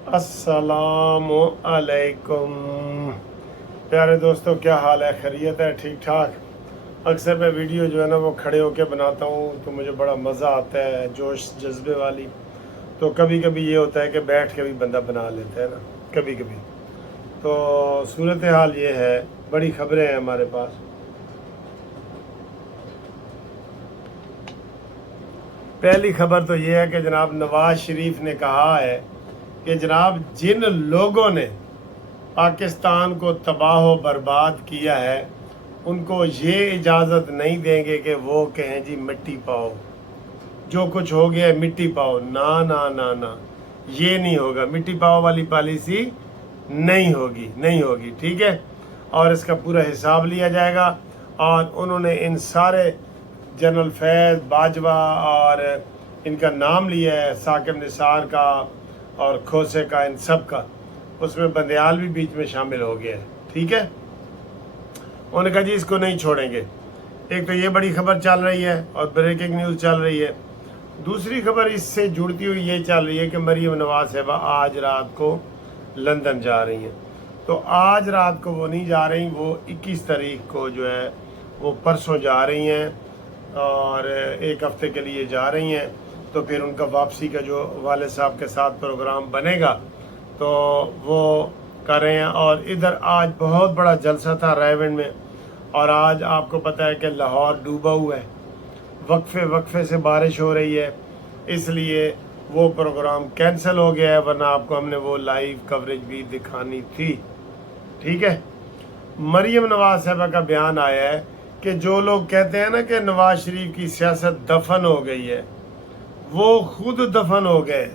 अस्सलामु अलैकुम प्यारे दोस्तों, क्या हाल है? खैरियत है? ठीक ठाक। अक्सर मैं वीडियो जो है ना वो खड़े होके बनाता हूँ तो मुझे बड़ा मज़ा आता है, जोश जज्बे वाली। तो कभी कभी ये होता है कि बैठ के भी बंदा बना लेता है ना, कभी कभी। तो सूरत हाल ये है, बड़ी खबरें हैं हमारे पास। पहली खबर तो ये है कि जनाब नवाज शरीफ ने कहा है कि जनाब जिन लोगों ने पाकिस्तान को तबाह व बर्बाद किया है उनको ये इजाज़त नहीं देंगे कि वो कहें जी मिट्टी पाओ, जो कुछ हो गया है मिट्टी पाओ। ना ना ना ना, ये नहीं होगा। मिट्टी पाओ वाली पॉलिसी नहीं होगी, नहीं होगी, ठीक है। और इसका पूरा हिसाब लिया जाएगा। और उन्होंने इन सारे जनरल फैज़ बाजवा और इनका नाम लिया है, साकिब निसार का और खोसे का, इन सब का। उसमें बंदयाल भी बीच में शामिल हो गया है, ठीक है। उन्होंने कहा जी इसको नहीं छोड़ेंगे। एक तो ये बड़ी खबर चल रही है और ब्रेकिंग न्यूज़ चल रही है। दूसरी खबर इससे जुड़ती हुई ये चल रही है कि मरीम नवाज साहिबा आज रात को लंदन जा रही हैं। तो आज रात को वो नहीं जा रही, वो 21 तारीख को जो है वो परसों जा रही हैं और एक हफ्ते के लिए जा रही हैं। तो फिर उनका वापसी का जो वाले साहब के साथ प्रोग्राम बनेगा तो वो कर रहे हैं। और इधर आज बहुत बड़ा जलसा था रायविंड में, और आज आपको पता है कि लाहौर डूबा हुआ है, वक्फे वक्फे से बारिश हो रही है, इसलिए वो प्रोग्राम कैंसिल हो गया है, वरना आपको हमने वो लाइव कवरेज भी दिखानी थी, ठीक है। मरीम नवाज साहिबा का बयान आया है कि जो लोग कहते हैं ना कि नवाज शरीफ की सियासत दफन हो गई है, वो खुद दफन हो गए।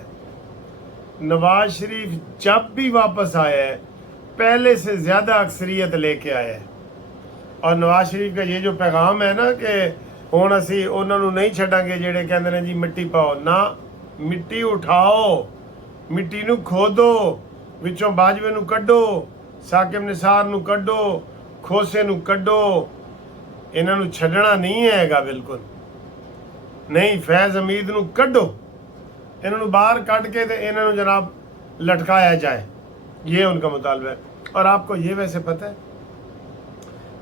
नवाज शरीफ जब भी वापस आया है पहले से ज़्यादा अक्सरियत लेके आया है। और नवाज शरीफ का ये जो पैगाम है ना कि हुण असी उन्होंने नहीं छड्डांगे जेड़े कहंदे ने जी मिट्टी पाओ, ना, मिट्टी उठाओ, मिट्टी नू खोदो, विचों बाजवे नू कड्डो, साकिब निसार नू कड्डो, खोसे नू कड्डो। इन्हां नू छड्डना नहीं हैगा, बिल्कुल नहीं। फैज़ हमीद नू कड्डो, इन्हां नू बाहर कढ़ के ते इन्हां नू जनाब लटकाया जाए, ये उनका मुतालबा है। और आपको ये वैसे पता है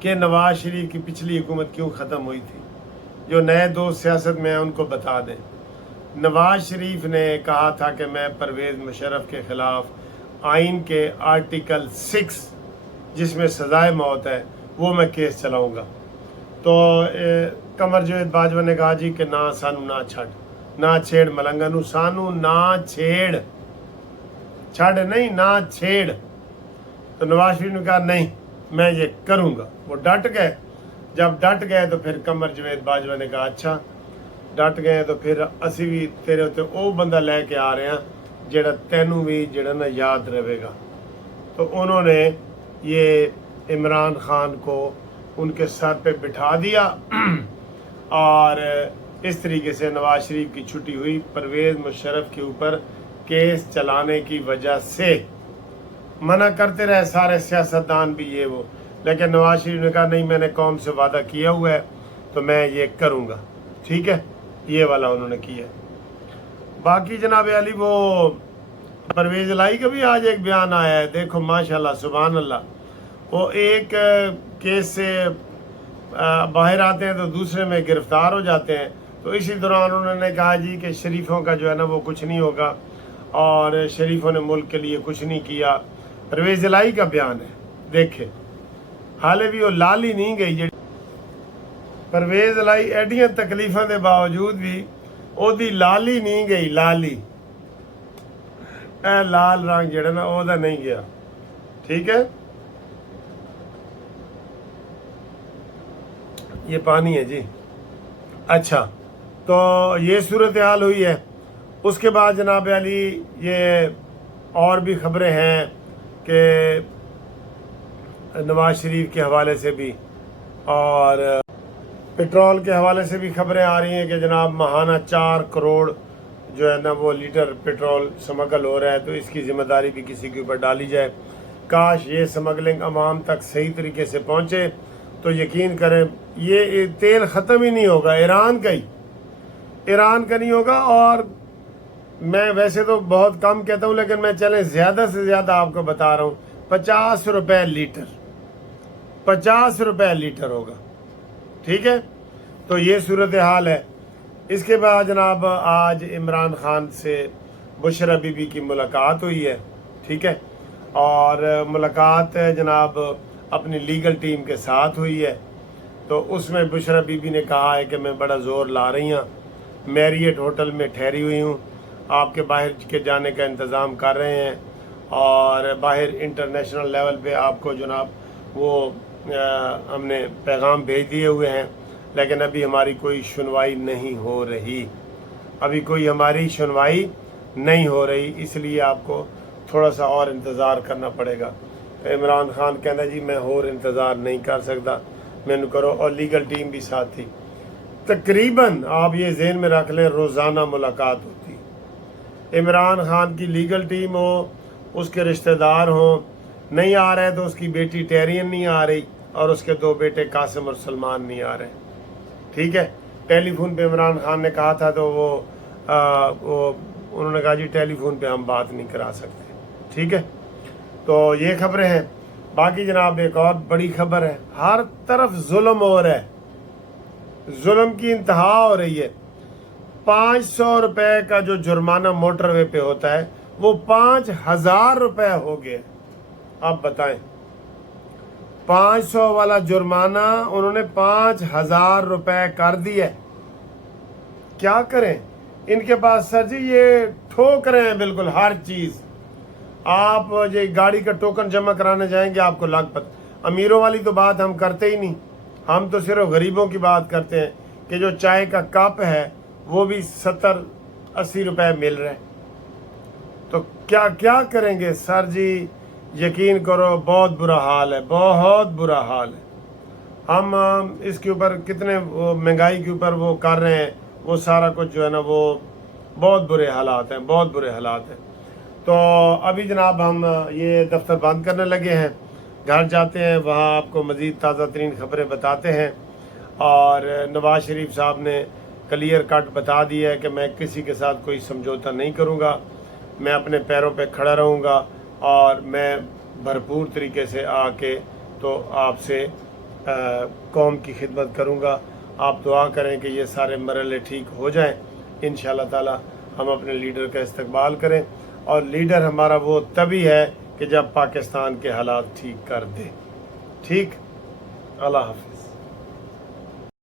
कि नवाज शरीफ की पिछली हुकूमत क्यों ख़त्म हुई थी? जो नए दोस्त सियासत में हैं उनको बता दें। नवाज शरीफ ने कहा था कि मैं परवेज़ मुशर्रफ के ख़िलाफ़ आइन के आर्टिकल 6 जिसमें सज़ाए मौत है वो मैं केस चलाऊँगा। तो कमर जवेद बाजवा ने कहा जी कि ना सानू ना छड़, ना छेड़ मलंगा नू, सानू ना छेड़, छड़ नहीं ना छेड़। तो नवाज शरीफ ने कहा नहीं मैं ये करूँगा, वो डट गए। जब डट गए तो फिर कमर जवेद बाजवा ने कहा अच्छा डट गए तो फिर असी भी तेरे उत्ते वो बंदा लेके आ रहे हैं जेड़ा तेनू भी जेड़ा ना याद रहेगा। तो उन्होंने ये इमरान खान को उनके सर पे बिठा दिया और इस तरीके से नवाज शरीफ की छुट्टी हुई। परवेज़ मुशर्रफ के ऊपर केस चलाने की वजह से मना करते रहे सारे सियासतदान भी ये वो, लेकिन नवाज शरीफ ने कहा नहीं मैंने कौम से वादा किया हुआ है तो मैं ये करूँगा, ठीक है। ये वाला उन्होंने किया। बाकी जनाब अली वो परवेज़ लाई का भी आज एक बयान आया है, देखो माशाल्लाह सुभान अल्लाह। वो एक केस से बाहर आते हैं तो दूसरे में गिरफ्तार हो जाते हैं। तो इसी दौरान उन्होंने कहा जी कि शरीफों का जो है ना वो कुछ नहीं होगा और शरीफों ने मुल्क के लिए कुछ नहीं किया। परवेज़ लाई का बयान है, देखे हाले भी वो लाल ही नहीं गई। परवेज़ लाई एडियां तकलीफों के बावजूद भी ओदी लाल ही नहीं गई, लाली ए लाल रंग जड़ा ना ओदा नहीं गया, ठीक है। ये पानी है जी, अच्छा। तो ये सूरत हाल हुई है। उसके बाद जनाब अली ये और भी खबरें हैं कि नवाज शरीफ के हवाले से भी और पेट्रोल के हवाले से भी खबरें आ रही हैं कि जनाब माहाना 4 करोड़ जो है ना वो लीटर पेट्रोल स्मगल हो रहा है। तो इसकी जिम्मेदारी भी किसी के ऊपर डाली जाए। काश ये स्मगलिंग आवाम तक सही तरीके से पहुँचे। तो यकीन करें ये तेल ख़त्म ही नहीं होगा, ईरान का नहीं होगा। और मैं वैसे तो बहुत कम कहता हूँ, लेकिन मैं चले ज़्यादा से ज़्यादा आपको बता रहा हूँ, 50 रुपए लीटर, 50 रुपए लीटर होगा। ठीक है, तो ये सूरत हाल है। इसके बाद जनाब आज इमरान खान से बुशरा बीबी की मुलाकात हुई है। ठीक है, और मुलाकात जनाब अपनी लीगल टीम के साथ हुई है। तो उसमें बुशरा बीबी ने कहा है कि मैं बड़ा ज़ोर ला रही हूँ, मैरियट होटल में ठहरी हुई हूँ, आपके बाहर के जाने का इंतज़ाम कर रहे हैं, और बाहर इंटरनेशनल लेवल पे आपको जनाब वो हमने पैगाम भेज दिए हुए हैं, लेकिन अभी हमारी कोई सुनवाई नहीं हो रही, अभी कोई हमारी सुनवाई नहीं हो रही, इसलिए आपको थोड़ा सा और इंतज़ार करना पड़ेगा। तो इमरान खान कहना जी मैं और इंतज़ार नहीं कर सकता, मैंने करो, और लीगल टीम भी साथ थी। तकरीबन आप ये ज़हन में रख लें रोज़ाना मुलाकात होती, इमरान खान की लीगल टीम हो, उसके रिश्तेदार हों, नहीं आ रहे तो उसकी बेटी टेरियन नहीं आ रही, और उसके 2 बेटे कासिम और सलमान नहीं आ रहे। ठीक है, टेलीफोन पे इमरान खान ने कहा था, तो वो उन्होंने कहा जी टेलीफोन पे हम बात नहीं करा सकते। ठीक है, तो ये खबरें हैं। बाकी जनाब एक और बड़ी खबर है, हर तरफ जुल्म हो रहा है, जुल्म की इंतहा हो रही है। 500 रुपए का जो जुर्माना मोटरवे पे होता है वो 5000 रुपए हो गया। आप बताएं, 500 वाला जुर्माना उन्होंने 5000 रुपए कर दिया। क्या करें इनके पास सर जी, ये ठोक रहे हैं बिल्कुल हर चीज। आप ये गाड़ी का टोकन जमा कराने जाएंगे आपको लाखपत। अमीरों वाली तो बात हम करते ही नहीं, हम तो सिर्फ गरीबों की बात करते हैं कि जो चाय का कप है वो भी 70-80 रुपए मिल रहे हैं। तो क्या क्या करेंगे सर जी, यकीन करो बहुत बुरा हाल है, बहुत बुरा हाल है। हम इसके ऊपर कितने महंगाई के ऊपर वो कर रहे हैं, वो सारा कुछ जो है ना वो बहुत बुरे हालात हैं, बहुत बुरे हालात हैं। तो अभी जनाब हम ये दफ्तर बंद करने लगे हैं, घर जाते हैं, वहाँ आपको मज़ीद ताज़ा तरीन खबरें बताते हैं। और नवाज शरीफ साहब ने क्लियर कट बता दिया है कि मैं किसी के साथ कोई समझौता नहीं करूँगा, मैं अपने पैरों पे खड़ा रहूँगा, और मैं भरपूर तरीके से आके तो आपसे कौम की खिदमत करूँगा। आप दुआ करें कि ये सारे मरहले ठीक हो जाएं, इंशाअल्लाह ताला हम अपने लीडर का इस्तकबाल करें। और लीडर हमारा वो तभी है कि जब पाकिस्तान के हालात ठीक कर दे। ठीक, अल्लाह हाफ़िज़।